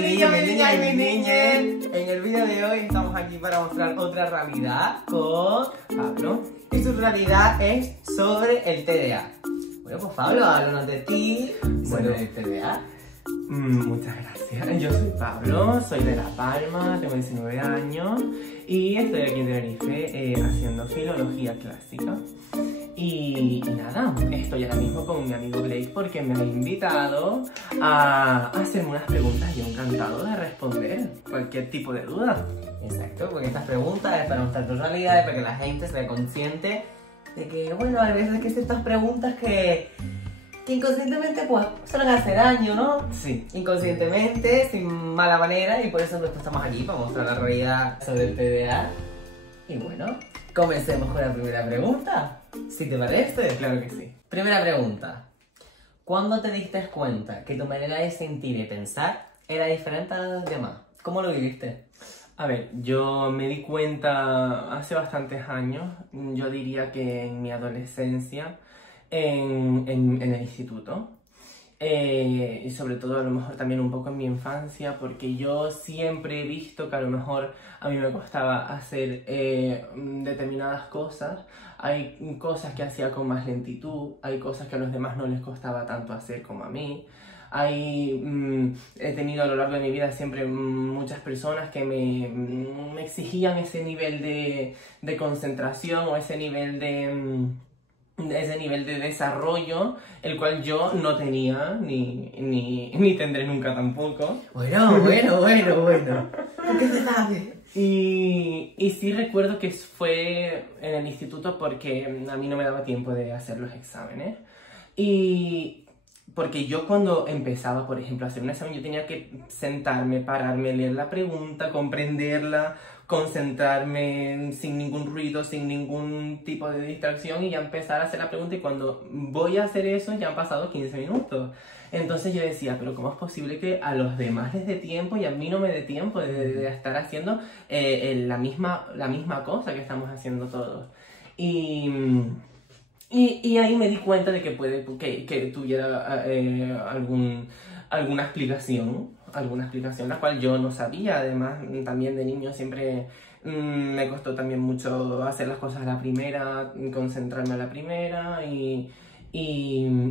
mis niñas y mis niñas. En el vídeo de hoy estamos aquí para mostrar otra realidad con Pablo. Y su realidad es sobre el TDA. Bueno, pues Pablo, háblanos de ti, sobre el TDA. Muchas gracias. Yo soy Pablo, soy de La Palma, tengo 19 años y estoy aquí en Tenerife haciendo filología clásica. Y nada, estoy ahora mismo con mi amigo Blake porque me ha invitado a hacerme unas preguntas y yo encantado de responder cualquier tipo de duda. Exacto, porque estas preguntas es para mostrar tu realidad, para que la gente sea consciente de que, bueno, hay veces que ciertas preguntas que inconscientemente pues suelen hacer daño, ¿no? Sí. Inconscientemente, sin mala manera, y por eso nosotros estamos aquí, para mostrar la realidad sobre el TDA. Y bueno, comencemos con la primera pregunta, si te parece. Claro que sí. Primera pregunta. ¿Cuándo te diste cuenta que tu manera de sentir y pensar era diferente a la de los demás? ¿Cómo lo viviste? A ver, yo me di cuenta hace bastantes años, yo diría que en mi adolescencia, en el instituto, y sobre todo a lo mejor también un poco en mi infancia, porque yo siempre he visto que a lo mejor a mí me costaba hacer determinadas cosas. Hay cosas que hacía con más lentitud, hay cosas que a los demás no les costaba tanto hacer como a mí. He tenido a lo largo de mi vida siempre muchas personas que me exigían ese nivel de concentración o ese nivel de desarrollo, el cual yo no tenía ni tendré nunca tampoco. Bueno. ¿Tú qué te sabes? Y sí recuerdo que fue en el instituto porque a mí no me daba tiempo de hacer los exámenes. Y porque yo cuando empezaba, por ejemplo, a hacer un examen, yo tenía que sentarme, pararme, leer la pregunta, comprenderla, concentrarme sin ningún ruido, sin ningún tipo de distracción y ya empezar a hacer la pregunta, y cuando voy a hacer eso ya han pasado 15 minutos. Entonces yo decía, pero ¿cómo es posible que a los demás les dé tiempo y a mí no me dé tiempo de estar haciendo la misma cosa que estamos haciendo todos? Y ahí me di cuenta de que puede que tuviera alguna explicación, la cual yo no sabía. Además, también de niño siempre me costó también mucho hacer las cosas a la primera, concentrarme a la primera y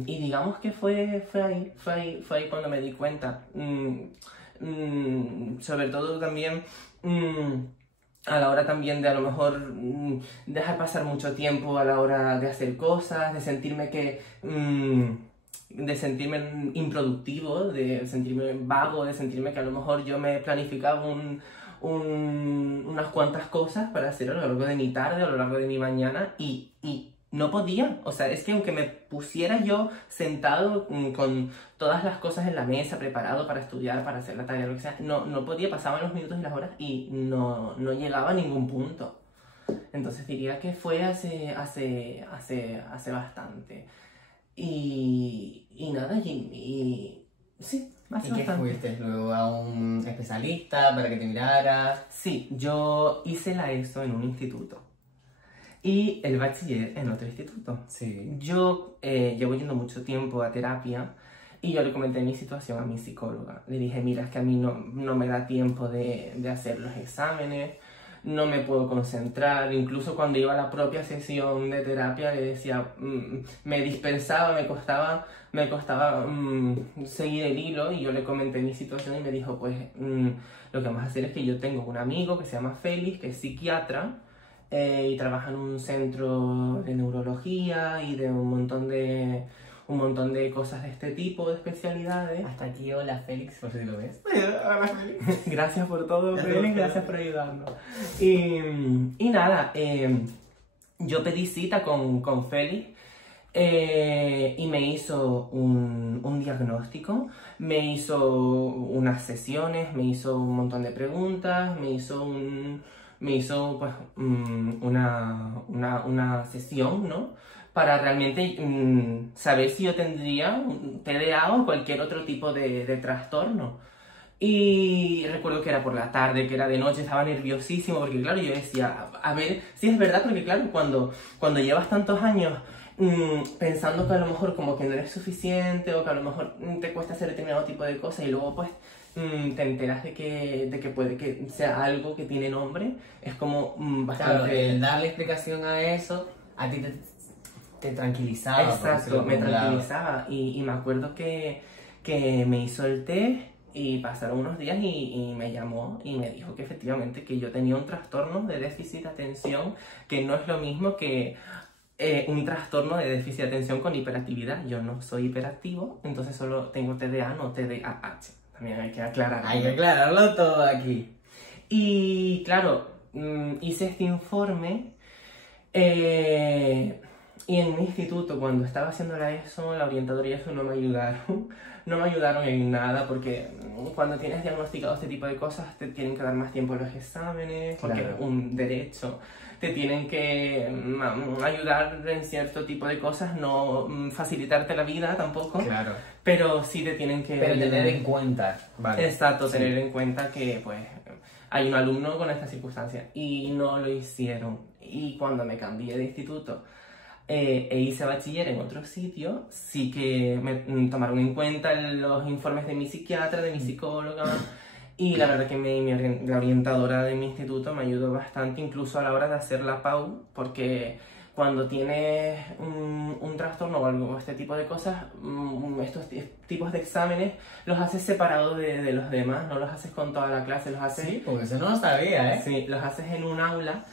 digamos que fue ahí cuando me di cuenta. Sobre todo también a la hora también de a lo mejor dejar pasar mucho tiempo a la hora de hacer cosas, de sentirme improductivo, de sentirme vago, de sentirme que a lo mejor yo me planificaba unas cuantas cosas para hacer a lo largo de mi tarde, a lo largo de mi mañana y no podía. O sea, es que aunque me pusiera yo sentado con todas las cosas en la mesa, preparado para estudiar, para hacer la tarea, lo que sea, no podía, pasaban los minutos y las horas y no llegaba a ningún punto. Entonces diría que fue hace bastante. Y nada, sí, hace ¿Y qué bastante. fuiste luego a un especialista para que te mirara? Sí, yo hice la ESO en un instituto y el bachiller en otro instituto. Sí. Yo llevo yendo mucho tiempo a terapia y yo le comenté mi situación a mi psicóloga. Le dije, mira, es que a mí no me da tiempo de hacer los exámenes, no me puedo concentrar. Incluso cuando iba a la propia sesión de terapia le decía, me dispersaba, me costaba seguir el hilo, y yo le comenté mi situación y me dijo, pues lo que vamos a hacer es que yo tengo un amigo que se llama Félix, que es psiquiatra, y trabaja en un centro de neurología y de un montón de cosas de este tipo, de especialidades. Hasta aquí, hola Félix, por si lo ves. Hola Félix. Gracias por todo, Félix, gracias por ayudarnos. Y nada, yo pedí cita con Félix y me hizo un diagnóstico, me hizo unas sesiones, me hizo un montón de preguntas, me hizo pues una sesión, ¿no? Para realmente saber si yo tendría un TDA o cualquier otro tipo de trastorno. Y recuerdo que era por la tarde, que era de noche, estaba nerviosísimo porque claro, yo decía, a ver si es verdad, porque claro, cuando llevas tantos años pensando que a lo mejor como que no eres suficiente o que a lo mejor te cuesta hacer determinado tipo de cosas y luego pues te enteras de que puede que sea algo que tiene nombre, es como bastante... Claro, el darle explicación a eso, a ti te tranquilizaba. por Exacto, decirlo me por un lado. tranquilizaba y me acuerdo que me hizo el test y pasaron unos días y me llamó y me dijo que efectivamente que yo tenía un trastorno de déficit de atención, que no es lo mismo que un trastorno de déficit de atención con hiperactividad. Yo no soy hiperactivo, entonces solo tengo TDA, no TDAH. También hay que aclarar. Hay que aclararlo todo aquí. Y claro, hice este informe y en mi instituto, cuando estaba haciendo la ESO, la orientadora y eso no me ayudaron. No me ayudaron en nada porque cuando tienes diagnosticado este tipo de cosas te tienen que dar más tiempo en los exámenes, porque Claro. es un derecho. Te tienen que ayudar en cierto tipo de cosas, no facilitarte la vida tampoco, Claro. pero sí te tienen que... Pero tener en cuenta. Vale. Exacto, Sí. tener en cuenta que pues hay un alumno con estas circunstancias y no lo hicieron. Y cuando me cambié de instituto e hice bachiller en otro sitio, sí que me tomaron en cuenta los informes de mi psiquiatra, de mi psicóloga, y la verdad que la orientadora de mi instituto me ayudó bastante, incluso a la hora de hacer la PAU, porque cuando tienes un trastorno o algo, este tipo de cosas, estos tipos de exámenes los haces separados de los demás, no los haces con toda la clase, los haces... Sí, porque eso no lo sabía, ¿eh? Sí, los haces en un aula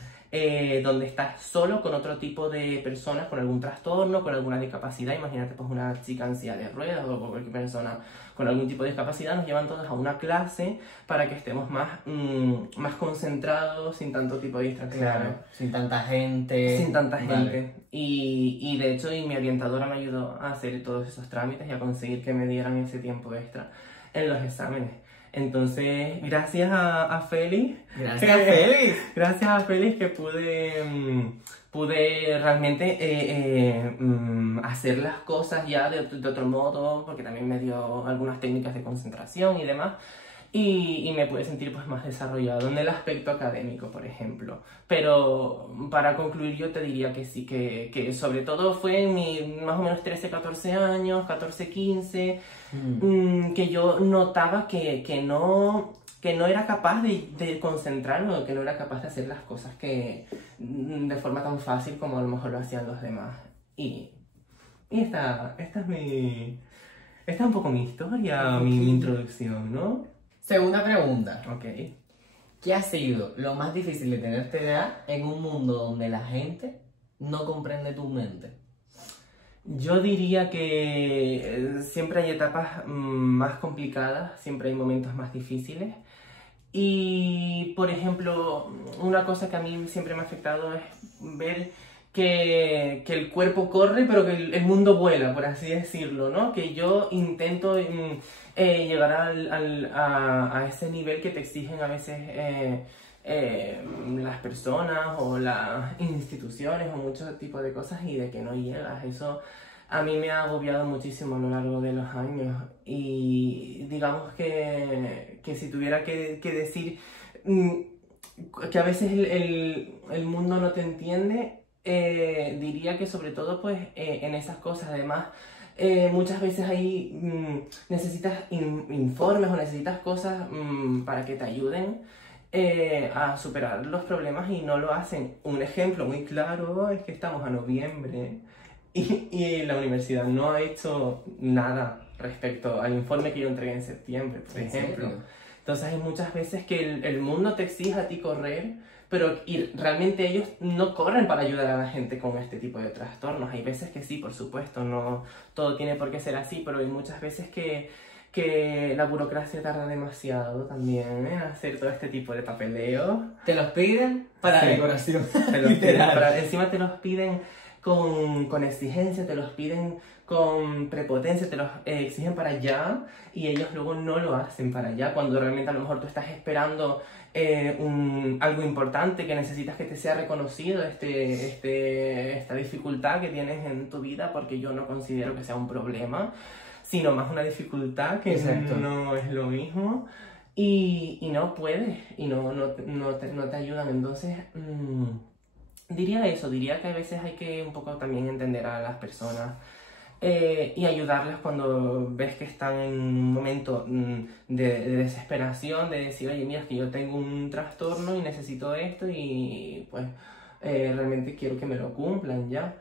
donde estás solo con otro tipo de personas con algún trastorno, con alguna discapacidad. Imagínate pues una chica en silla de ruedas o cualquier persona con algún tipo de discapacidad. Nos llevan todos a una clase para que estemos más concentrados, sin tanto tipo de distracciones. Claro, sin tanta gente. Sin tanta gente. Vale. Y de hecho mi orientadora me ayudó a hacer todos esos trámites y a conseguir que me dieran ese tiempo extra en los exámenes. Entonces, gracias a Félix. Gracias, Félix. Gracias a Félix que pude realmente hacer las cosas ya de otro modo, porque también me dio algunas técnicas de concentración y demás. Y me pude sentir pues más desarrollado en el aspecto académico, por ejemplo. Pero para concluir yo te diría que sí, que sobre todo fue en mi más o menos 13, 14 años, 14, 15, que yo notaba que no era capaz de concentrarme o que no era capaz de hacer las cosas que de forma tan fácil como a lo mejor lo hacían los demás. Y esta es un poco mi historia, mi introducción, ¿no? Segunda pregunta. Ok. ¿Qué ha sido lo más difícil de tener TDA en un mundo donde la gente no comprende tu mente? Yo diría que siempre hay etapas más complicadas, siempre hay momentos más difíciles. Y, por ejemplo, una cosa que a mí siempre me ha afectado es ver que el cuerpo corre, pero que el mundo vuela, por así decirlo, ¿no? Que yo intento llegar a ese nivel que te exigen a veces las personas o las instituciones o muchos tipos de cosas y de que no llegas. Eso a mí me ha agobiado muchísimo a lo largo de los años y digamos que si tuviera que decir que a veces el mundo no te entiende, diría que sobre todo pues en esas cosas. Además muchas veces ahí necesitas informes o necesitas cosas para que te ayuden a superar los problemas y no lo hacen. Un ejemplo muy claro es que estamos a noviembre y la universidad no ha hecho nada respecto al informe que yo entregué en septiembre, por ejemplo. Entonces hay muchas veces que el mundo te exige a ti correr, pero realmente ellos no corren para ayudar a la gente con este tipo de trastornos. Hay veces que sí, por supuesto, no todo tiene por qué ser así, pero hay muchas veces que la burocracia tarda demasiado también en hacer todo este tipo de papeleo. Te los piden para Sí. decoración. Te los piden Literal. encima te los piden con exigencia, te los piden con prepotencia, te los exigen para allá y ellos luego no lo hacen para allá, cuando realmente a lo mejor tú estás esperando algo importante que necesitas que te sea reconocido, esta dificultad que tienes en tu vida, porque yo no considero que sea un problema, sino más una dificultad que Exacto. no es lo mismo y no puedes y no te ayudan. Entonces diría eso, diría que a veces hay que un poco también entender a las personas y ayudarlas cuando ves que están en un momento de desesperación, de decir, oye, mira, es que yo tengo un trastorno y necesito esto y pues realmente quiero que me lo cumplan ya.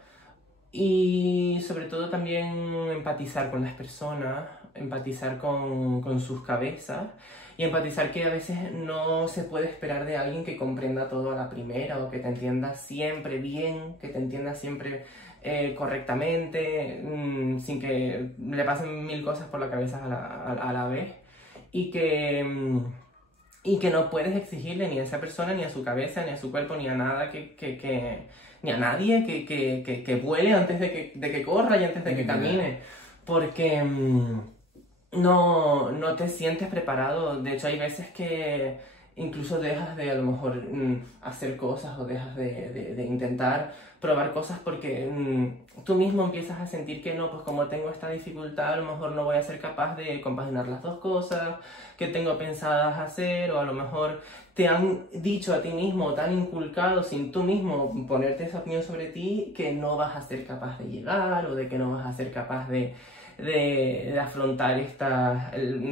Y sobre todo también empatizar con las personas, empatizar con sus cabezas y empatizar que a veces no se puede esperar de alguien que comprenda todo a la primera o que te entienda siempre bien, que te entienda siempre correctamente, sin que le pasen mil cosas por la cabeza a la vez y y que no puedes exigirle ni a esa persona, ni a su cabeza, ni a su cuerpo, ni a nada ni a nadie que vuele antes de que corra y antes de que camine, porque no te sientes preparado. De hecho, hay veces que incluso dejas de a lo mejor hacer cosas o dejas de intentar probar cosas porque tú mismo empiezas a sentir que no, pues como tengo esta dificultad, a lo mejor no voy a ser capaz de compaginar las dos cosas que tengo pensadas hacer, o a lo mejor te han dicho a ti mismo, te han inculcado sin tú mismo ponerte esa opinión sobre ti, que no vas a ser capaz de llegar o de que no vas a ser capaz de afrontar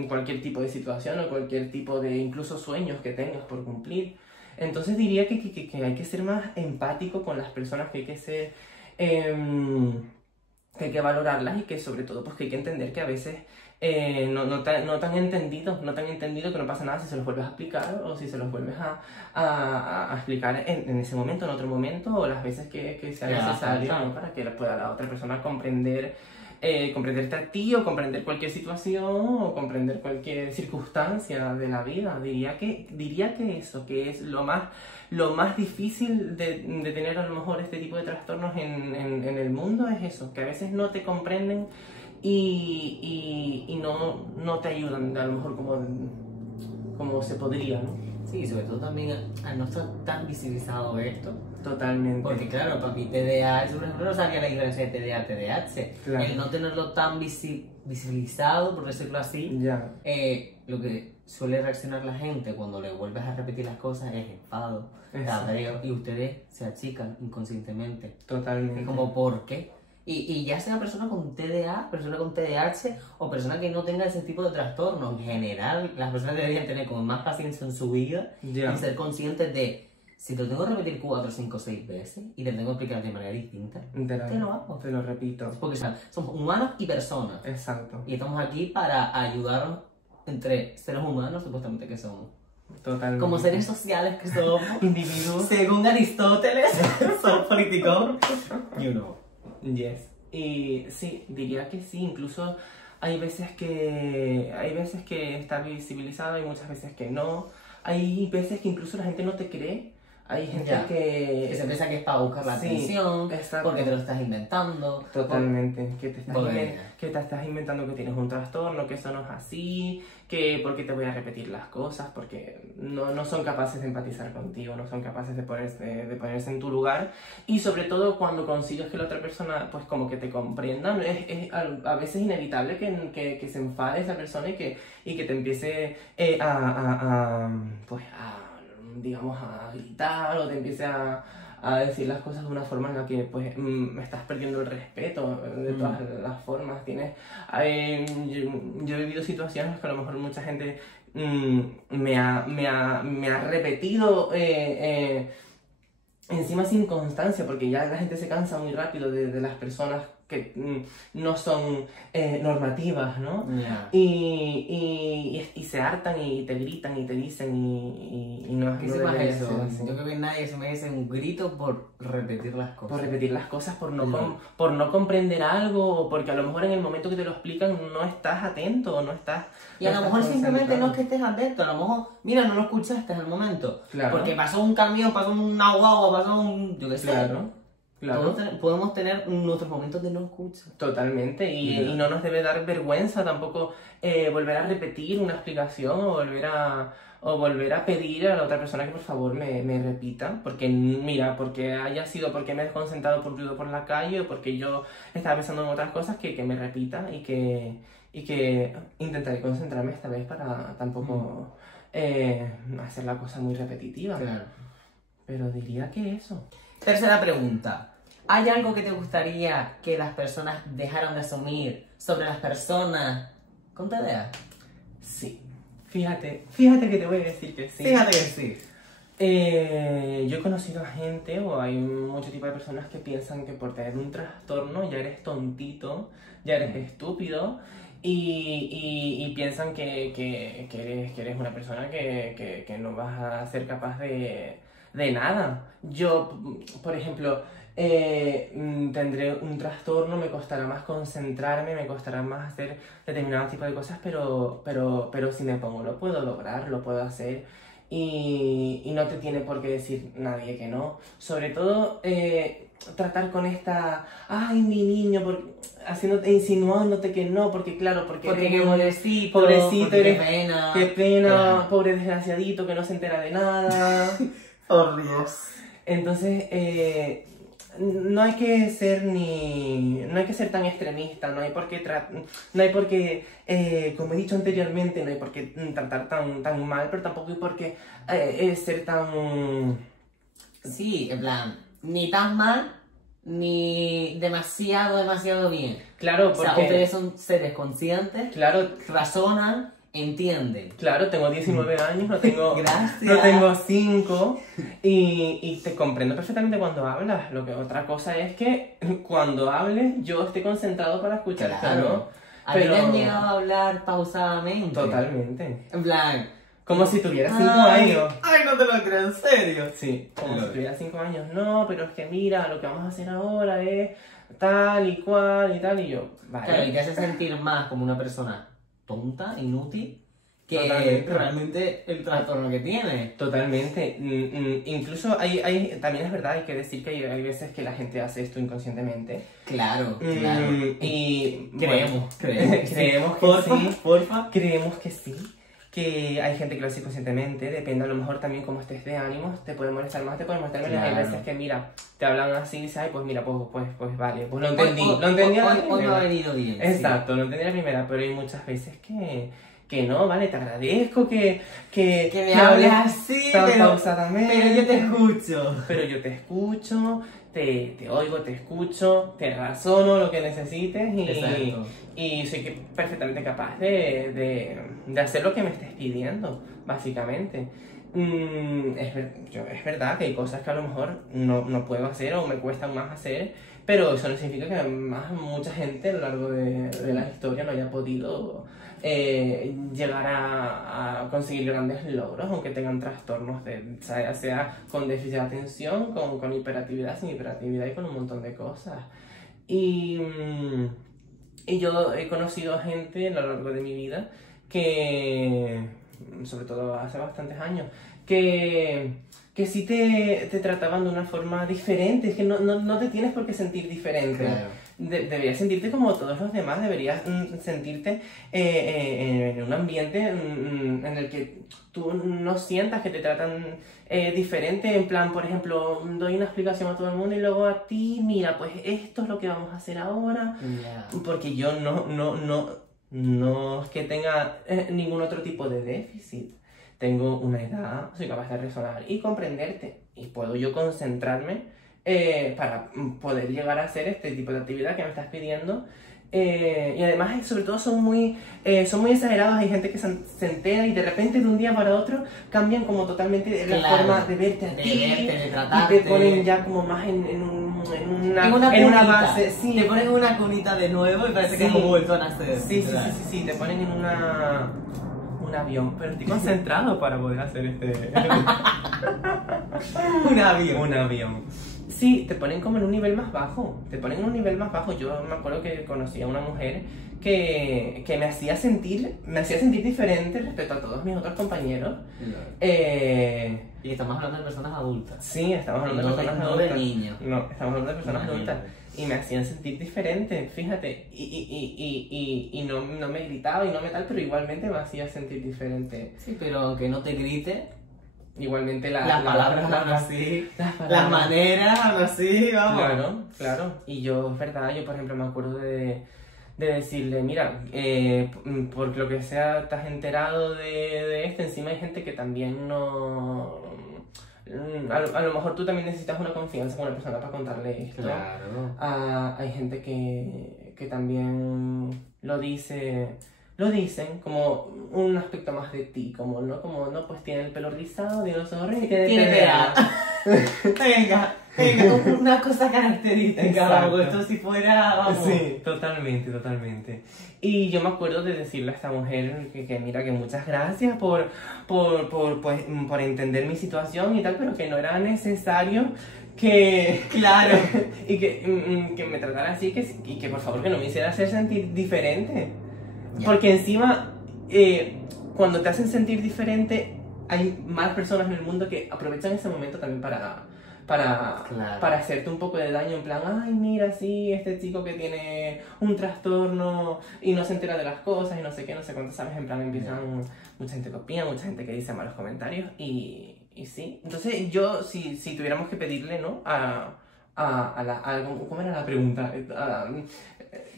cualquier tipo de situación o cualquier tipo de incluso sueños que tengas por cumplir. Entonces diría que hay que ser más empático con las personas, que hay que ser... que hay que valorarlas y que sobre todo pues que hay que entender que a veces no te han entendido, que no pasa nada si se los vuelves a explicar o si se los vuelves a explicar en ese momento, en otro momento, o las veces que sea necesario, ¿no? Para que pueda la otra persona comprenderte a ti o comprender cualquier situación o comprender cualquier circunstancia de la vida. Diría que eso, que es lo más difícil de tener a lo mejor este tipo de trastornos en el mundo, es eso, que a veces no te comprenden y no te ayudan a lo mejor como se podría, ¿no? Sí, sobre todo también al no estar tan visibilizado esto. Totalmente. Porque claro, para mí TDAH, por ejemplo, no sabía la diferencia de TDA y TDAH. Claro. El no tenerlo tan visibilizado, por decirlo así, Ya. lo que suele reaccionar la gente cuando le vuelves a repetir las cosas es enfado, Exacto. cabreo, y ustedes se achican inconscientemente. Totalmente. Es como, ¿por qué? Y ya sea persona con TDA, persona con TDAH o persona que no tenga ese tipo de trastorno, en general, las personas deberían tener como más paciencia en su vida Ya. y ser conscientes de, si te lo tengo que repetir 4, 5, 6 veces y te lo tengo que explicar de manera distinta, te lo hago. Te lo repito. Porque somos humanos y personas. Exacto. Y estamos aquí para ayudarnos entre seres humanos, supuestamente que somos. Totalmente. Como seres sociales que somos. Individuos. Según Aristóteles, son políticos. You know. Yes. Y sí, diría que sí, incluso hay veces que está visibilizado y muchas veces que no. Hay veces que incluso la gente no te cree. Hay gente que se piensa que es para buscar la Sí, atención, exacto. porque te lo estás inventando. Totalmente, que te Porque- estás inventando que tienes un trastorno, que eso no es así, que porque te voy a repetir las cosas, porque no son capaces de empatizar contigo, no son capaces de ponerse en tu lugar, y sobre todo cuando consigues que la otra persona pues como que te comprenda, es a veces inevitable que se enfade esa persona y que te empiece digamos, a gritar o te empiece a decir las cosas de una forma en la que pues estás perdiendo el respeto de todas las formas. Yo he vivido situaciones que a lo mejor mucha gente me ha repetido encima sin constancia, porque ya la gente se cansa muy rápido de las personas que no son normativas, ¿no? Yeah. Y se hartan y te gritan y te dicen y no ¿Qué no se más debería eso? ser así. Yo creo que nadie se merece un grito por repetir las cosas. Por repetir las cosas, por no comprender algo, o porque a lo mejor en el momento que te lo explican no estás atento o no estás... Y a no lo estás mejor simplemente no concentrado. es que estés atento, a lo mejor, mira, no lo escuchaste en el momento. Claro. Porque pasó un camión, pasó una guagua, pasó un... yo qué sé. Claro, claro. Podemos tener nuestros momentos de no escucha. Totalmente, y no nos debe dar vergüenza tampoco volver a repetir una explicación o volver a pedir a la otra persona que por favor me repita, porque mira, porque me he desconcentrado por ruido por la calle o porque yo estaba pensando en otras cosas, que me repita y que intentaré concentrarme esta vez para tampoco hacer la cosa muy repetitiva. Claro. Pero diría que eso. Tercera pregunta. ¿Hay algo que te gustaría que las personas dejaran de asumir sobre las personas con TDA? Sí. Fíjate que te voy a decir que sí. Fíjate que sí. Yo he conocido a gente, o hay mucho tipo de personas que piensan que por tener un trastorno ya eres tontito, ya eres estúpido, y piensan que eres una persona que no vas a ser capaz de nada. Yo, por ejemplo, tendré un trastorno, me costará más concentrarme, me costará más hacer determinado tipo de cosas, pero si me pongo lo puedo lograr, lo puedo hacer. Y no te tiene por qué decir nadie que no. Sobre todo, tratar con esta, ay, mi niño, insinuándote que no, porque claro, porque Porque eres qué pobrecito, porque eres, qué pena. qué pena, Claro. pobre desgraciadito que no se entera de nada. Por Dios. Entonces, no hay que ser no hay que ser tan extremista, no hay por qué, como he dicho anteriormente, no hay por qué tratar tan mal, pero tampoco hay por qué ser tan... Sí, en plan, ni tan mal, ni demasiado bien. Claro, O sea, porque... ustedes son seres conscientes, Claro, razonan, entienden. claro, tengo 19 años, no tengo, Gracias. no tengo 5 y te comprendo perfectamente cuando hablas. Lo que otra cosa es que cuando hables yo esté concentrado para escucharte, Claro. ¿no? ¿A ti te han llegado a hablar pausadamente? Totalmente. En plan... Como si tuviera 5 ay, años. Ay, no te lo creo, en serio. Sí, como Claro. si tuviera 5 años. No, pero es que mira, lo que vamos a hacer ahora es tal y cual y tal. Y yo, vale. Claro, y te hace sentir más como una persona tonta, inútil, que Totalmente. realmente el trastorno que tiene. Totalmente. Incluso también es verdad, hay que decir que hay veces que la gente hace esto inconscientemente. Claro, claro. Y Creemos creemos que porfa, sí. porfa. Creemos que sí. Que hay gente que lo hace conscientemente, depende a lo mejor también cómo estés de ánimos, te puede molestar más, te puede molestar menos. Hay Claro. veces que mira, te hablan así y dices, ay, pues mira, pues vale, pues lo Hoy- entendí, hoy- lo entendí a la hoy me ha primera. venido bien. sí. Exacto, lo entendí a la primera, pero hay muchas veces que no, vale, te agradezco que Que me hables así, tan pero pausadamente. pero yo te escucho. Pero yo te escucho, te oigo, te escucho, te razono lo que necesites Exacto. y soy perfectamente capaz de hacer lo que me estés pidiendo, básicamente. Es verdad que hay cosas que a lo mejor no puedo hacer o me cuestan más hacer, pero eso no significa que mucha gente a lo largo de la historia no haya podido llegar a conseguir grandes logros, aunque tengan trastornos, sea con déficit de atención, con hiperactividad, sin hiperactividad y con un montón de cosas. Y yo he conocido a gente a lo largo de mi vida que, sobre todo hace bastantes años, que sí te trataban de una forma diferente, es que no te tienes por qué sentir diferente. Claro. Deberías sentirte como todos los demás, deberías sentirte en un ambiente en el que tú no sientas que te tratan diferente, en plan, por ejemplo, doy una explicación a todo el mundo y luego a ti, mira, pues esto es lo que vamos a hacer ahora, Ya. porque yo no es que tenga ningún otro tipo de déficit. Tengo una edad, soy capaz de razonar y comprenderte, y puedo yo concentrarme para poder llegar a hacer este tipo de actividad que me estás pidiendo. Y además, sobre todo, son muy exagerados. Hay gente que se entera y de repente, de un día para otro, cambian como totalmente la Claro. forma de verte a De ti. verte, de Y tratarte. te ponen ya como más en una cunita. base. Sí, Te ponen en una cunita de nuevo y parece que Sí. hemos vuelto a nacer. Sí, te ponen en un avión, pero estoy concentrado para poder hacer Un avión. un avión. Sí, te ponen como en un nivel más bajo, Yo me acuerdo que conocí a una mujer que me hacía sentir diferente respecto a todos mis otros compañeros. Y estamos hablando de personas adultas. Sí, estamos hablando de No personas no de adultas. niños. No, estamos hablando de personas Imagínate. adultas. Y me hacían sentir diferente, fíjate. Y no me gritaba y no me tal, pero igualmente me hacía sentir diferente. Sí, pero aunque no te grite, Igualmente las palabras hablan así, las palabras. las maneras hablan así, vamos. Claro. Y yo, es verdad, yo por ejemplo me acuerdo de decirle, mira, por lo que sea, te has enterado de esto, encima hay gente que también a lo mejor tú también necesitas una confianza con una persona para contarle esto. Claro. Hay gente que también lo dicen como un aspecto más de ti, como no, pues tiene el pelo rizado, dinosaurio y tiene TDA. TDA. Venga, una cosa característica, Exacto. vamos, esto si fuera, vamos. Sí, totalmente. Y yo me acuerdo de decirle a esta mujer que mira, que muchas gracias por entender mi situación y tal, pero que no era necesario que... Claro. y que me tratara así y que por favor que no me hiciera hacer sentir diferente. Ya. Porque encima, cuando te hacen sentir diferente, hay más personas en el mundo que aprovechan ese momento también para Claro. hacerte un poco de daño, en plan, ay, mira, sí, este chico que tiene un trastorno y no se entera de las cosas y no sé qué, no sé cuánto, ¿sabes? En plan, empiezan mucha gente que opina, mucha gente que dice malos comentarios y sí. Entonces, yo, si tuviéramos que pedirle, ¿no? ¿Cómo era la pregunta?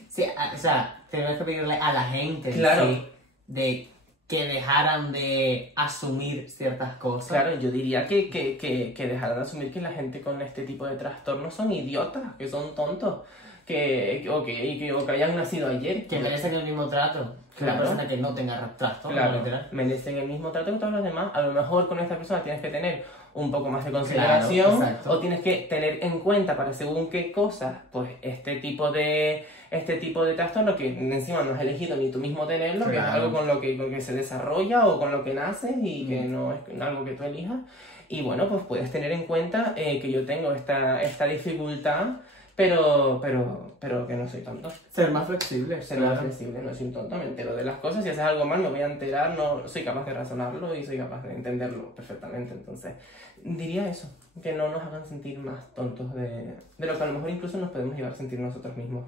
Sí, o sea, tenemos que pedirle a la gente, Claro. sí, de que dejaran de asumir ciertas cosas. Claro, yo diría que dejaran de asumir que la gente con este tipo de trastornos son idiotas, que son tontos, o que hayan nacido ayer. Que merecen el mismo trato que Claro. una persona que no tenga trastorno, Claro, literal. merecen el mismo trato que todos los demás. A lo mejor con esta persona tienes que tener un poco más de consideración, Claro, exacto. o tienes que tener en cuenta para según qué cosas, pues este tipo de trastorno que encima no has elegido ni tú mismo tenerlo, que es Claro. algo con lo que se desarrolla o con lo que naces y que no es algo que tú elijas. Y bueno, pues puedes tener en cuenta que yo tengo esta dificultad, pero que no soy tonto. Ser más flexible, Ser más flexible, no soy un tonto, me entero de las cosas, si haces algo mal me voy a enterar, no soy capaz de razonarlo y soy capaz de entenderlo perfectamente. Entonces, diría eso, que no nos hagan sentir más tontos de lo que a lo mejor incluso nos podemos llevar a sentir nosotros mismos,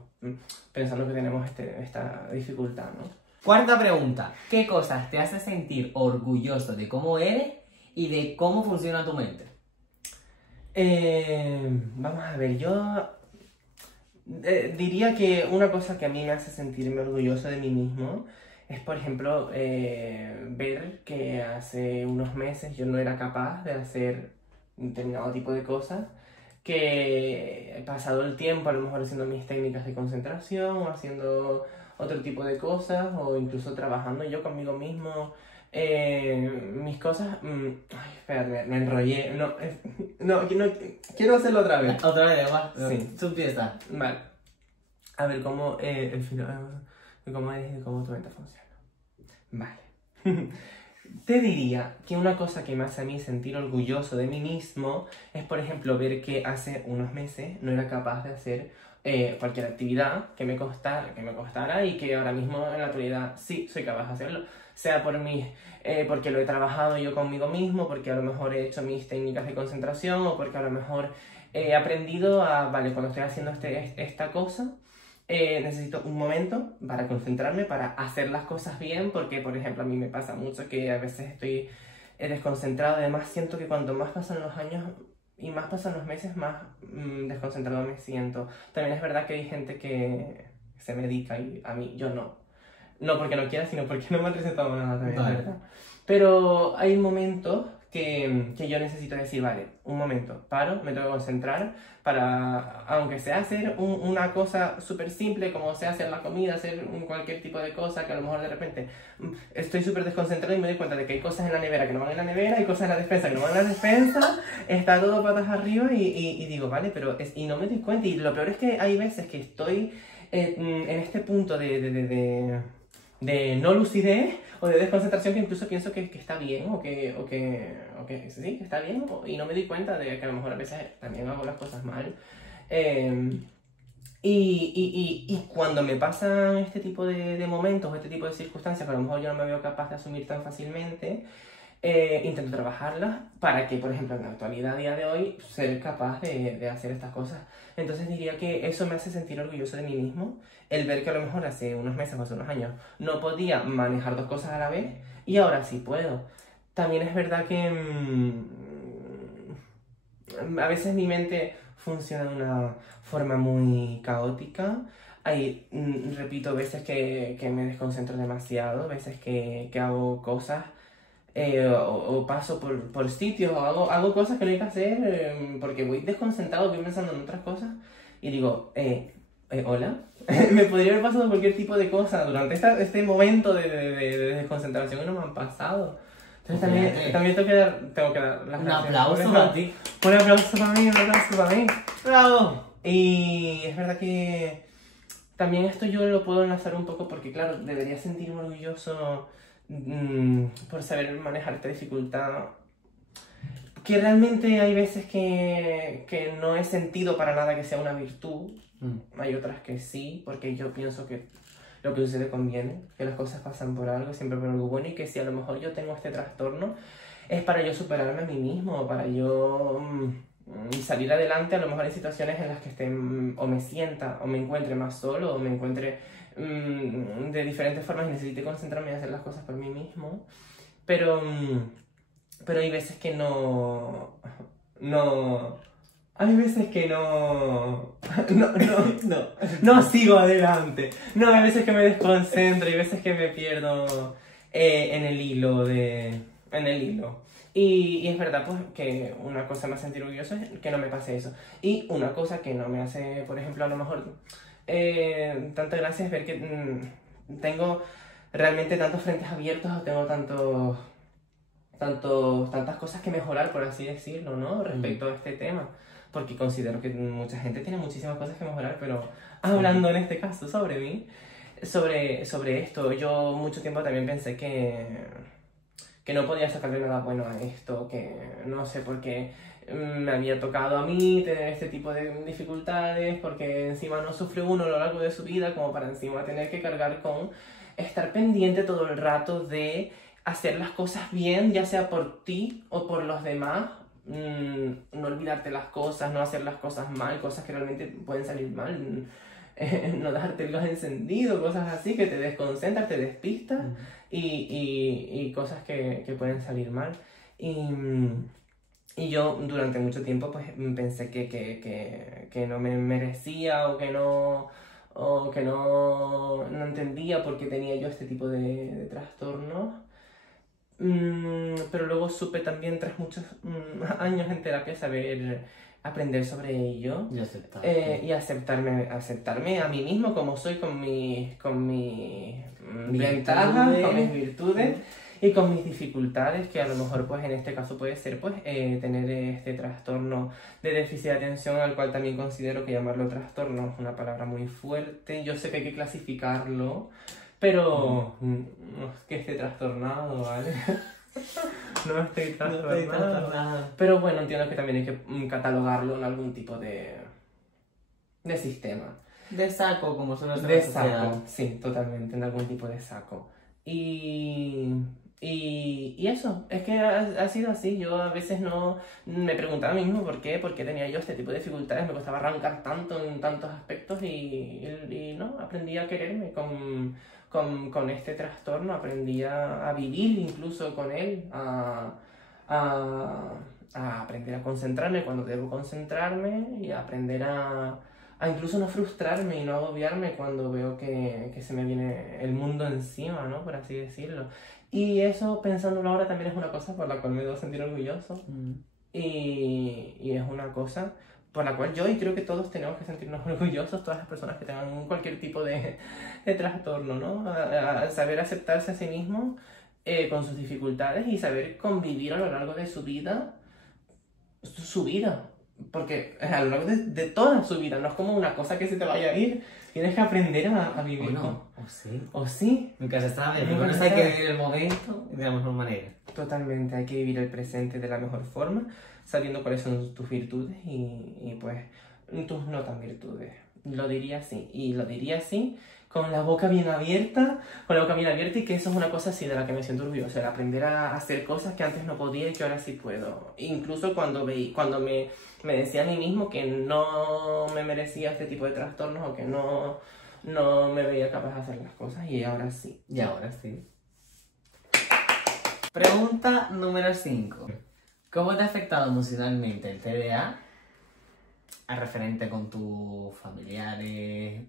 pensando que tenemos esta dificultad, ¿no? Cuarta pregunta. ¿Qué cosas te hace sentir orgulloso de cómo eres y de cómo funciona tu mente? Vamos a ver, yo diría que una cosa que a mí me hace sentirme orgulloso de mí mismo es, por ejemplo, ver que hace unos meses yo no era capaz de hacer determinado tipo de cosas, que he pasado el tiempo a lo mejor haciendo mis técnicas de concentración o haciendo otro tipo de cosas o incluso trabajando yo conmigo mismo. Mis cosas... ay, espérate, me enrollé. No, quiero hacerlo otra vez. Otra vez, igual. Sí. Tú empiezas. Vale. A ver cómo el final de cómo eres y de cómo tu mente funciona. Vale. Te diría que una cosa que me hace a mí sentir orgulloso de mí mismo es, por ejemplo, ver que hace unos meses no era capaz de hacer cualquier actividad que me costara y que ahora mismo en la actualidad sí soy capaz de hacerlo. Sea porque lo he trabajado yo conmigo mismo, porque a lo mejor he hecho mis técnicas de concentración o porque a lo mejor he aprendido vale, cuando estoy haciendo esta cosa, necesito un momento para concentrarme, para hacer las cosas bien, porque, por ejemplo, a mí me pasa mucho que a veces estoy desconcentrado. Además, siento que cuanto más pasan los años y más pasan los meses, más desconcentrado me siento. También es verdad que hay gente que se medica y a mí, yo no. No porque no quiera, sino porque no me han recetado nada también, Vale. ¿verdad? Pero hay momentos que yo necesito decir, vale, un momento, paro, me tengo que concentrar para, aunque sea hacer una cosa súper simple, como sea hacer la comida, hacer cualquier tipo de cosa, que a lo mejor de repente estoy súper desconcentrado y me doy cuenta de que hay cosas en la nevera que no van en la nevera, hay cosas en la despensa que no van en la despensa, está todo patas arriba y digo, vale, y no me doy cuenta. Y lo peor es que hay veces que estoy en este punto de no lucidez o de desconcentración que incluso pienso que está bien o que sí, que está bien y no me doy cuenta de que a lo mejor a veces también hago las cosas mal. Y cuando me pasan este tipo de momentos o este tipo de circunstancias que a lo mejor yo no me veo capaz de asumir tan fácilmente, intento trabajarlas para que, por ejemplo, en la actualidad, a día de hoy, ser capaz de hacer estas cosas. Entonces diría que eso me hace sentir orgulloso de mí mismo, el ver que a lo mejor hace unos meses o hace unos años no podía manejar dos cosas a la vez y ahora sí puedo. También es verdad que a veces mi mente funciona de una forma muy caótica. Hay, repito, veces que me desconcentro demasiado, veces que hago cosas o paso por sitios, o hago cosas que no hay que hacer porque voy desconcentrado, voy pensando en otras cosas y digo, hola, me podría haber pasado cualquier tipo de cosa durante este momento de desconcentración y no me han pasado. Entonces también tengo que dar las Un gracias. aplauso para ti. Un aplauso para mí, un aplauso para mí. ¡Bravo! Y es verdad que también esto yo lo puedo enlazar un poco porque, claro, debería sentirme orgulloso por saber manejar esta dificultad. Que realmente hay veces que no he sentido para nada que sea una virtud. Hay otras que sí, porque yo pienso que lo que sucede conviene, que las cosas pasan por algo, siempre por algo bueno, y que si a lo mejor yo tengo este trastorno, es para yo superarme a mí mismo, para yo salir adelante, a lo mejor en situaciones en las que esté o me sienta, o me encuentre más solo, o me encuentre de diferentes formas y necesite concentrarme en hacer las cosas por mí mismo. Pero hay veces que no... Hay veces que no sigo adelante. No, hay veces que me desconcentro, hay veces que me pierdo en el hilo. Y es verdad, pues, que una cosa me hace sentir orgulloso es que no me pase eso. Y una cosa que no me hace, por ejemplo, a lo mejor tanta gracia es ver que tengo realmente tantos frentes abiertos o tengo tantas cosas que mejorar, por así decirlo, ¿no? Respecto a este tema. Porque considero que mucha gente tiene muchísimas cosas que mejorar, pero hablando en este caso sobre mí, sobre esto, yo mucho tiempo también pensé que no podía sacarle nada bueno a esto, que no sé por qué me había tocado a mí tener este tipo de dificultades, porque encima no sufre uno a lo largo de su vida como para encima tener que cargar con estar pendiente todo el rato de hacer las cosas bien, ya sea por ti o por los demás. No olvidarte las cosas, no hacer las cosas mal, cosas que realmente pueden salir mal, no dejarte el gas encendido, cosas así que te desconcentras, te despistas y cosas que pueden salir mal. Y yo durante mucho tiempo pues pensé que no me merecía o que no entendía por qué tenía yo este tipo de trastornos. Pero luego supe también, tras muchos años en terapia, aprender sobre ello y aceptarme a mí mismo como soy, con mis ventajas, con mis virtudes y con mis dificultades, que a lo mejor pues en este caso puede ser pues tener este trastorno de déficit de atención, al cual también considero que llamarlo trastorno es una palabra muy fuerte. Yo sé que hay que clasificarlo, pero no es que esté trastornado, ¿vale? No estoy trastornado. Pero bueno, entiendo que también hay que catalogarlo en algún tipo de sistema. De saco, como suele ser De la sociedad. saco, sí, totalmente, en algún tipo de saco. Y eso, es que ha sido así. Yo a veces no me preguntaba a mí mismo por qué tenía yo este tipo de dificultades, me costaba arrancar tanto en tantos aspectos y no, aprendí a quererme con este trastorno, aprendí a vivir incluso con él, a aprender a concentrarme cuando debo concentrarme y a aprender a incluso no frustrarme y no agobiarme cuando veo que se me viene el mundo encima, ¿no? Por así decirlo. Y eso, pensándolo ahora, también es una cosa por la cual me debo sentir orgulloso. Y es una cosa por la cual yo y creo que todos tenemos que sentirnos orgullosos, todas las personas que tengan cualquier tipo de trastorno, ¿no? A saber aceptarse a sí mismo con sus dificultades y saber convivir a lo largo de su vida. Porque a lo largo de toda su vida, no es como una cosa que se te vaya a ir. Tienes que aprender a vivir. O no, o sí. O sí. Nunca se sabe, Nunca pero se hay que sabe. vivir el momento de la mejor manera. Totalmente, hay que vivir el presente de la mejor forma, sabiendo cuáles son tus virtudes y pues tus no tan virtudes. Lo diría así, y lo diría así con la boca bien abierta, y que eso es una cosa así de la que me siento orgullosa, el aprender a hacer cosas que antes no podía y que ahora sí puedo. Incluso cuando me decía a mí mismo que no me merecía este tipo de trastornos o que no me veía capaz de hacer las cosas, y ahora sí. Y ahora sí. Pregunta número 5. ¿Cómo te ha afectado emocionalmente el TDA a referente con tus familiares?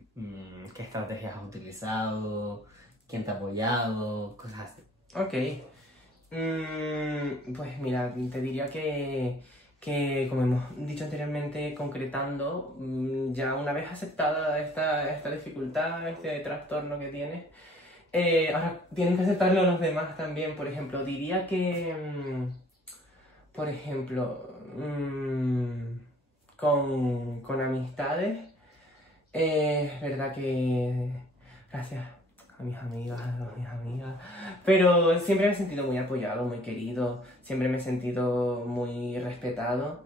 ¿Qué estrategias has utilizado? ¿Quién te ha apoyado? Cosas así. Ok. Pues mira, te diría que como hemos dicho anteriormente, concretando, ya una vez aceptada esta dificultad, este trastorno que tienes, ahora tienen que aceptarlo los demás también. Por ejemplo, diría que, por ejemplo, con amistades, es verdad que, gracias a mis amigas, a mis amigas, pero siempre me he sentido muy apoyado, muy querido, siempre me he sentido muy respetado.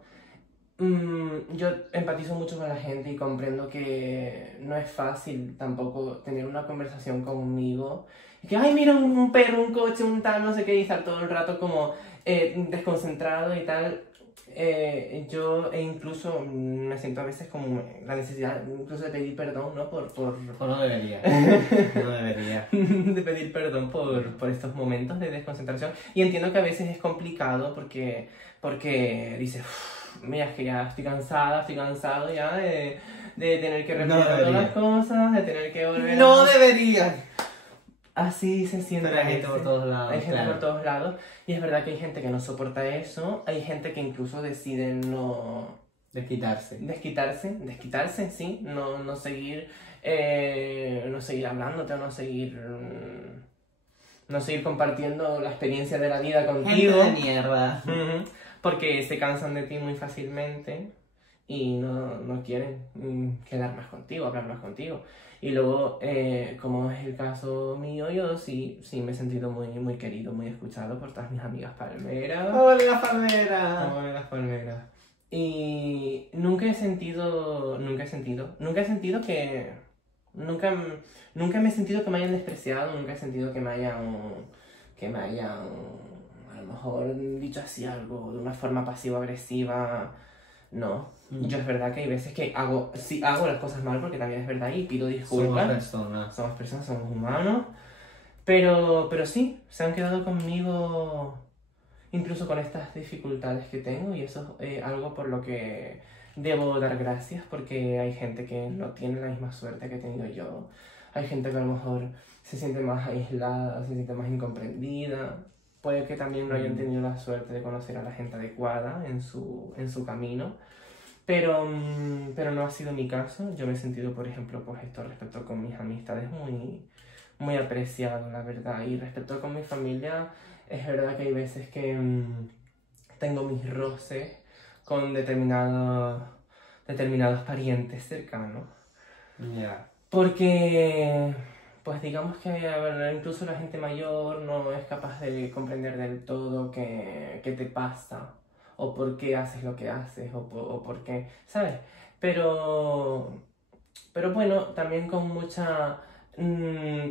Yo empatizo mucho con la gente y comprendo que no es fácil tampoco tener una conversación conmigo. Y que, ay, mira un perro, un coche, un tal, no sé qué, y estar todo el rato como desconcentrado y tal. Yo incluso me siento a veces como la necesidad incluso de pedir perdón, ¿no? No debería. No debería. De pedir perdón por estos momentos de desconcentración. Y entiendo que a veces es complicado porque dices, mira, es que ya estoy cansado ya de tener que repetir todas las cosas, de tener que volver ¡No deberías! Así se siente. Pero hay gente por todos lados. Hay gente claro. por todos lados. Y es verdad que hay gente que no soporta eso. Hay gente que incluso decide no Desquitarse. desquitarse, sí. No seguir, no seguir hablándote o no seguir compartiendo la experiencia de la vida contigo. Gente de mierda. Ujú. Porque se cansan de ti muy fácilmente y no quieren quedar más contigo, hablar más contigo. Y luego, como es el caso mío, yo sí me he sentido muy querido, muy escuchado por todas mis amigas palmeras. ¡Hola, la palmera! Hola, las palmeras. Y nunca he sentido que... Nunca me he sentido que me hayan despreciado, nunca he sentido que me hayan a lo mejor dicho así algo de una forma pasivo-agresiva. No. Yo es verdad que hay veces que hago las cosas mal porque también es verdad y pido disculpas. Somos personas, somos humanos. Pero sí, se han quedado conmigo incluso con estas dificultades que tengo y eso es algo por lo que debo dar gracias porque hay gente que no tiene la misma suerte que he tenido yo. Hay gente que a lo mejor se siente más aislada, se siente más incomprendida. Puede que también no hayan tenido la suerte de conocer a la gente adecuada en su camino. Pero no ha sido mi caso. Yo me he sentido, por ejemplo, pues esto respecto con mis amistades muy apreciado, la verdad. Y respecto con mi familia, es verdad que hay veces que tengo mis roces con determinados parientes cercanos. Ya. Porque, pues digamos que a ver, incluso la gente mayor no es capaz de comprender del todo qué te pasa, o por qué haces lo que haces, o por qué, ¿sabes? Pero bueno, también con mucha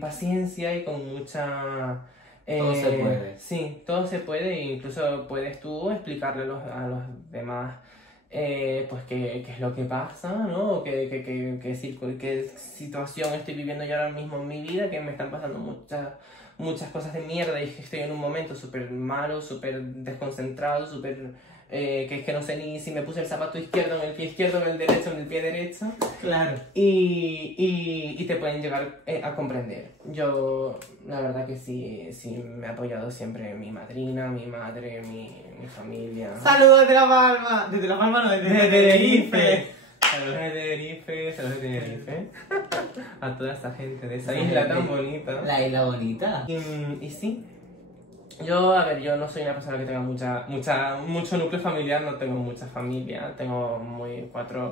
paciencia y con mucha... Todo se puede. Sí, todo se puede, e incluso puedes tú explicarle a los demás pues qué es lo que pasa, ¿no? O qué situación estoy viviendo yo ahora mismo en mi vida, que me están pasando muchas cosas de mierda y que estoy en un momento súper malo, súper desconcentrado, que es que no sé ni si me puse el zapato izquierdo en el pie izquierdo, en el derecho en el pie derecho. Claro. Y te pueden llegar a comprender. Yo, la verdad que sí me ha apoyado siempre mi madrina, mi madre, mi familia. ¡Saludos desde La Palma! Desde La Palma no, desde Tenerife. Saludos de Tenerife. A toda esa gente de esa isla tan bonita. La isla bonita. Y sí. Yo no soy una persona que tenga mucho núcleo familiar, no tengo mucha familia, tengo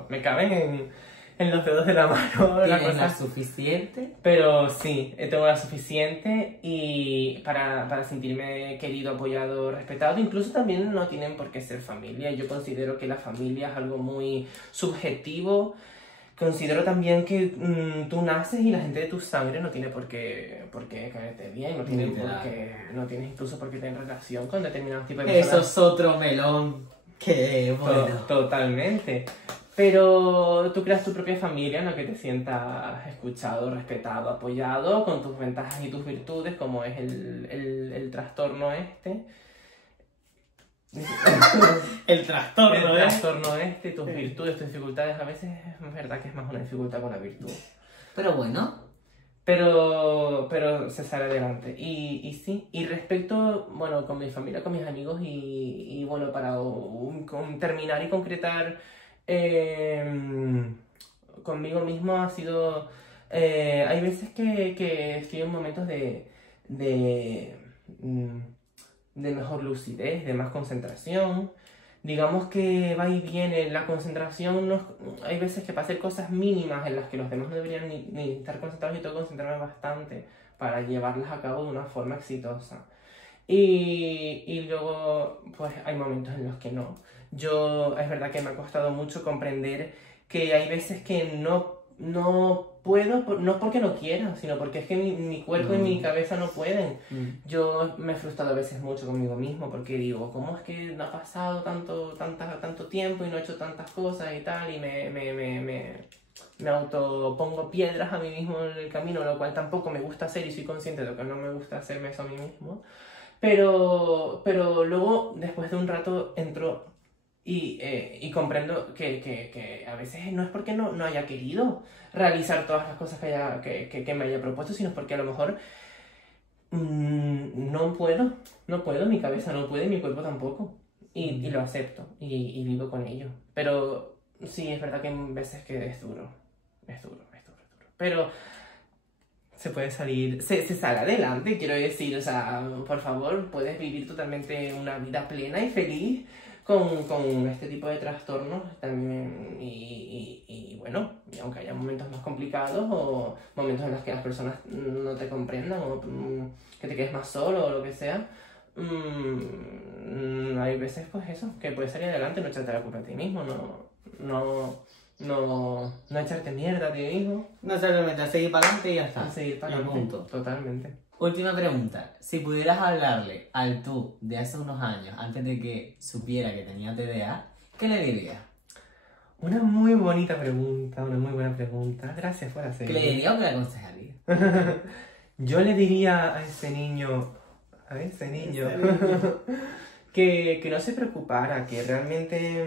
me caben en los dedos de la mano. ¿Tienes la suficiente? Pero sí, tengo la suficiente y para sentirme querido, apoyado, respetado. Incluso también no tienen por qué ser familia. Yo considero que la familia es algo muy subjetivo. Considero también que tú naces y la gente de tu sangre no tiene por qué caerte bien, no tienes incluso por qué tener relación con determinados tipos de personas. Eso es otro melón. Qué bueno. Totalmente. Pero tú creas tu propia familia en la que te sientas escuchado, respetado, apoyado, con tus ventajas y tus virtudes, como es el trastorno este. El trastorno tus virtudes, tus dificultades, a veces es verdad que es más una dificultad que una virtud. Pero bueno, pero se sale adelante. Y sí, y respecto, bueno, con mi familia, con mis amigos y bueno, para terminar y concretar conmigo mismo ha sido, hay veces que estoy en momentos de, mm, de mejor lucidez, de más concentración. Digamos que va y viene, la concentración, hay veces que para hacer cosas mínimas en las que los demás no deberían ni estar concentrados y tengo que concentrarme bastante para llevarlas a cabo de una forma exitosa. Y luego, pues hay momentos en los que no. Es verdad que me ha costado mucho comprender que hay veces que no puedo, no porque no quiera, sino porque es que mi cuerpo y mi cabeza no pueden. Yo me he frustrado a veces mucho conmigo mismo porque digo, ¿cómo es que no ha pasado tanto tiempo y no he hecho tantas cosas y tal? Y me autopongo piedras a mí mismo en el camino, lo cual tampoco me gusta hacer y soy consciente de lo que no me gusta hacerme eso a mí mismo. Pero luego, después de un rato, entro y comprendo que a veces no es porque no haya querido realizar todas las cosas que me haya propuesto, sino porque a lo mejor no puedo, mi cabeza no puede, mi cuerpo tampoco. Y lo acepto y vivo con ello. Pero sí, es verdad que hay veces que es duro. Pero se puede salir, se sale adelante, quiero decir, o sea, por favor, puedes vivir totalmente una vida plena y feliz con este tipo de trastornos también y bueno, aunque haya momentos más complicados o momentos en los que las personas no te comprendan o que te quedes más solo o lo que sea, hay veces pues eso, que puedes salir adelante, no echarte la culpa a ti mismo, no echarte mierda a ti mismo. No solamente seguir para adelante y ya está. Seguir para Y adelante, punto. totalmente. Última pregunta. Si pudieras hablarle al tú de hace unos años, antes de que supiera que tenía TDA, ¿qué le dirías? Una muy bonita pregunta, una muy buena pregunta. Gracias por hacerlo. ¿Qué le diría o qué le aconsejaría? Yo le diría a ese niño, que no se preocupara, que realmente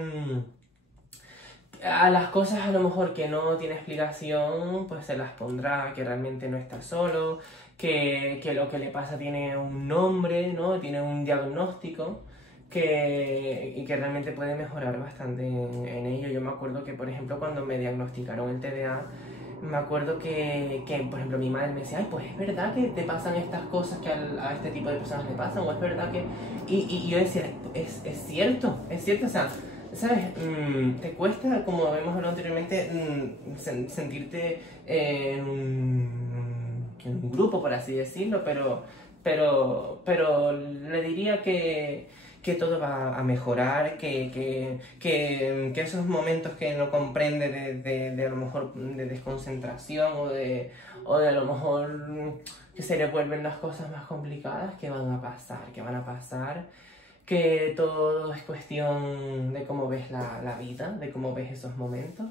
a las cosas a lo mejor que no tiene explicación, pues se las pondrá, que realmente no está solo, que lo que le pasa tiene un nombre, ¿no? Tiene un diagnóstico, y que realmente puede mejorar bastante en ello. Yo me acuerdo que, por ejemplo, cuando me diagnosticaron el TDA, me acuerdo que, por ejemplo, mi madre me decía, ay, pues es verdad que te pasan estas cosas que a este tipo de personas le pasan, o es verdad que... Y yo decía, es cierto, o sea, ¿sabes? Te cuesta, como habíamos hablado anteriormente, sentirte en un grupo, por así decirlo, pero le diría que todo va a mejorar, que esos momentos que no comprende de a lo mejor de desconcentración o de a lo mejor que se le vuelven las cosas más complicadas, que van a pasar, que todo es cuestión de cómo ves la vida, de cómo ves esos momentos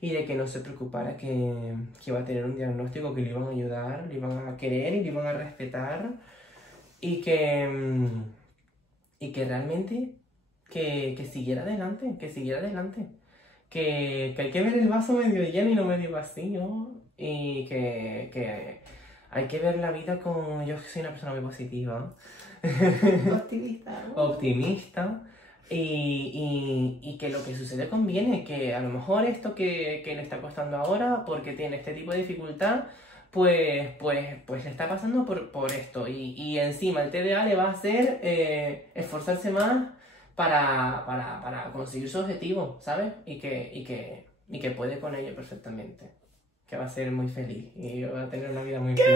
y de que no se preocupara que iba a tener un diagnóstico, que le iban a ayudar, le iban a querer y le iban a respetar y que realmente que siguiera adelante, que hay que ver el vaso medio lleno y no medio vacío y que hay que ver la vida con... Yo soy una persona muy positiva. Optimista y que lo que sucede conviene, que a lo mejor esto que le está costando ahora porque tiene este tipo de dificultad, pues le está pasando por esto y encima el TDA le va a hacer esforzarse más para conseguir su objetivo, ¿sabes? Y que puede con ello perfectamente, que va a ser muy feliz y va a tener una vida muy feliz.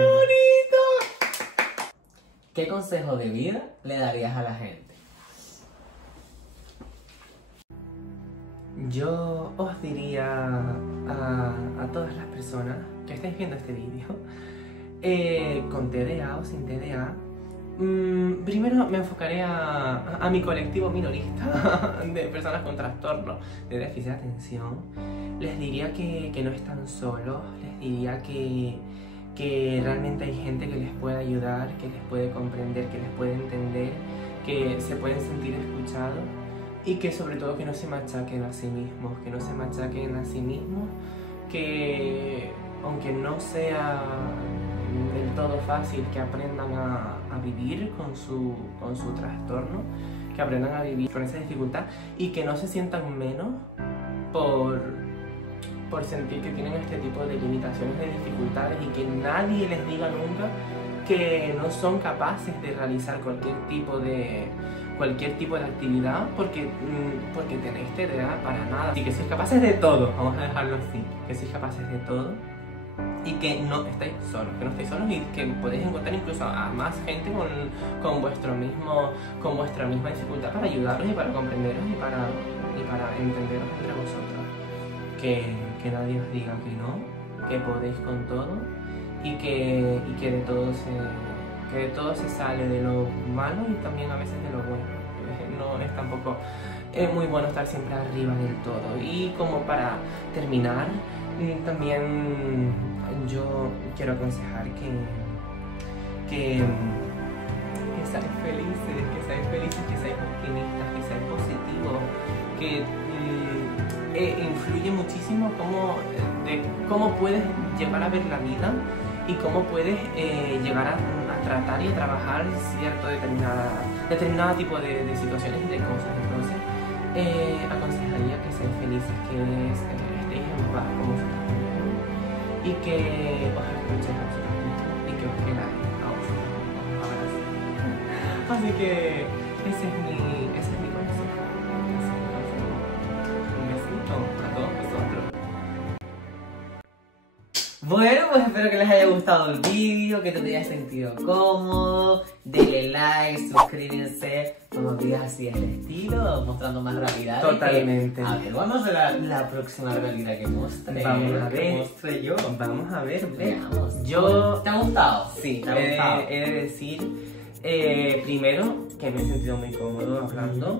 ¿Qué consejo de vida le darías a la gente? Yo os diría a todas las personas que estéis viendo este vídeo, con TDA o sin TDA, primero me enfocaré a mi colectivo minorista de personas con trastorno de déficit de atención. Les diría que no están solos, les diría que realmente hay gente que les puede ayudar, que les puede comprender, que les puede entender, que se pueden sentir escuchados y que sobre todo que no se machaquen a sí mismos, que aunque no sea del todo fácil que aprendan a vivir con su trastorno, que aprendan a vivir con esa dificultad y que no se sientan menos por sentir que tienen este tipo de limitaciones, de dificultades, y que nadie les diga nunca que no son capaces de realizar cualquier tipo de actividad porque tenéis TDA, para nada. Así que sois capaces de todo, vamos a dejarlo así, que sois capaces de todo y que no estáis solos, y que podéis encontrar incluso a más gente con vuestra misma dificultad para ayudaros y para comprenderos y para entenderos entre vosotros. Que nadie os diga que no, que podéis con todo y que de todo se sale, de lo malo y también a veces de lo bueno. No es tampoco muy bueno estar siempre arriba del todo. Y como para terminar, también yo quiero aconsejar que seáis felices, que seáis optimistas, que seáis positivos, que influye muchísimo cómo puedes llegar a ver la vida y cómo puedes llegar a tratar y a trabajar determinado tipo de situaciones y de cosas. Entonces, aconsejaría que seáis felices, que estéis en paz con vosotros mismos y que os escuchéis a vosotros mismos y que os queráis a vosotros mismos. Así que ese es mi consejo. Un besito a todos vosotros. Bueno, pues espero que les haya gustado el vídeo, que te hayas sentido cómodo. Denle like, suscríbanse por más vídeos así de este estilo, mostrando más realidades. Totalmente. A ver, vamos a la próxima realidad que muestre. Vamos a ver. Que muestre yo. Vamos a ver. Veamos. Yo... ¿Te ha gustado? Sí, ¿Te ha gustado? he de decir primero que me he sentido muy cómodo hablando.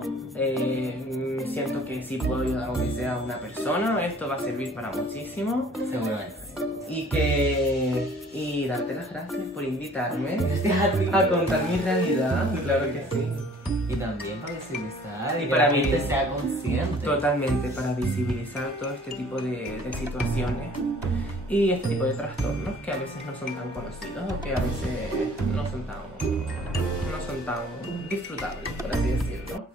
Siento que sí puedo ayudar aunque sea a una persona. Esto va a servir para muchísimo. Seguramente. Y darte las gracias por invitarme a contar mi realidad. Claro que sí. Y también para visibilizar y para que la gente mí sea consciente. Totalmente, para visibilizar todo este tipo de situaciones y este tipo de trastornos que a veces no son tan conocidos o que a veces no son tan disfrutables, por así decirlo.